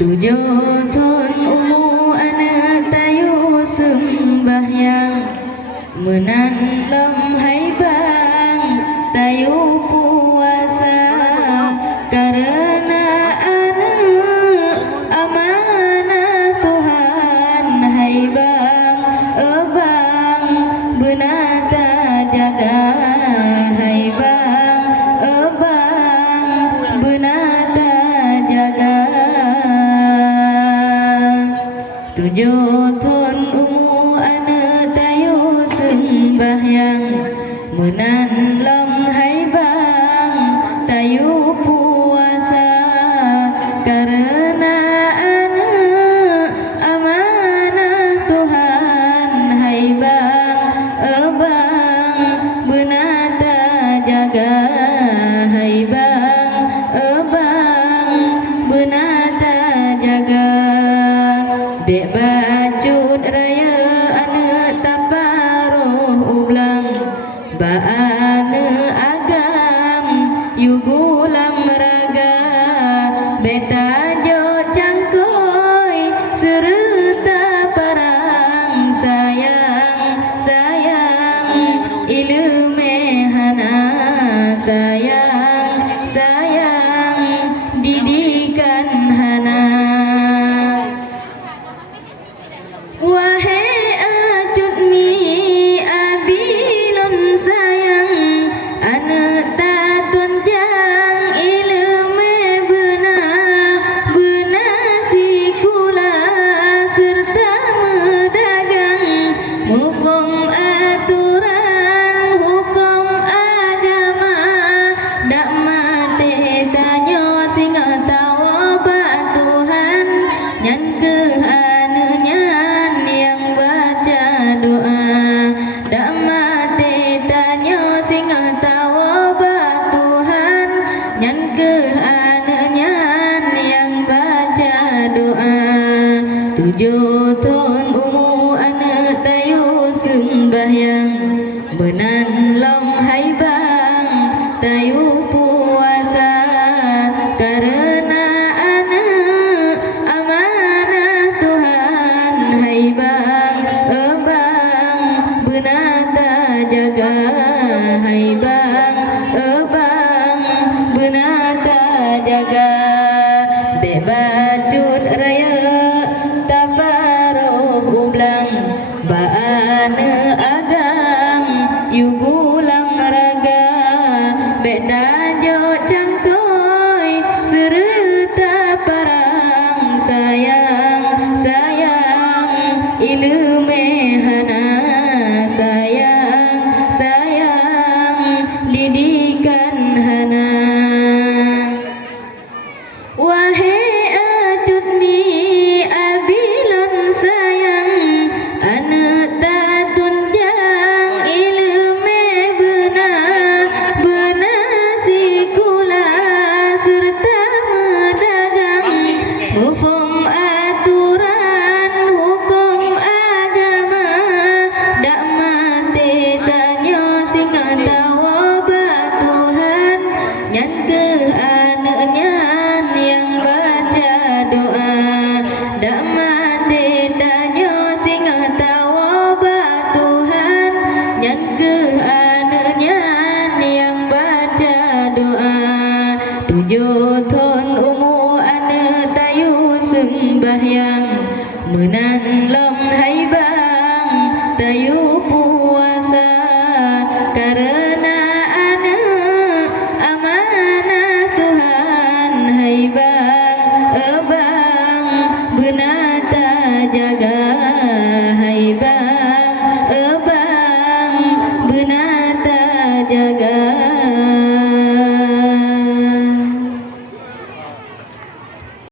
Tujuh tahun umur anak tayu sembahyang menanam hai bang tayu puasa karena anak amanah Tuhan hai bang abang benata jaga hai bang abang benata jaga. Tujuh tahun umur anak tayu sembahyang menanam hai bang tayu puasa karena anak amanah Tuhan hai bang abang benata jaga hai bang abang benata jaga. Dek bacut raya anak taparoh ublang ba anak agam yugulam raga beta jo cangkoi serta parang sayang sayang ilmu hana sayang sayang didikan hana. Wahai acut mi abilon sayang anak tatun jang ilmu benar si kula serta medagang mufom aturan hukum agama dak mate tanyo singa tawa ba Tuhan nyan ke tujuh tahun umur anak tayu sembahyang menanam hai bang tayu puasa karena anak amanah Tuhan hai bang abang benata jaga hai bang abang benata jaga. Bebacut raya taparoh ublang ba anak agam yugulam raga beda jo cangkoi serta parang sayang sayang ilmu hana sayang sayang didikan hana. Wahai acut mi abilon sayang anak tatun jang ilmu benar si kula serta medagang mufom aturan hukum agama dak mate tanyo singa tawa ba Tuhan nyan ke anaknya yang baca doa dak mate tanyo singa tawa ba Tuhan nyan ke anaknya yang baca doa. Tujuh tahun umur anak tayu sembahyang menanam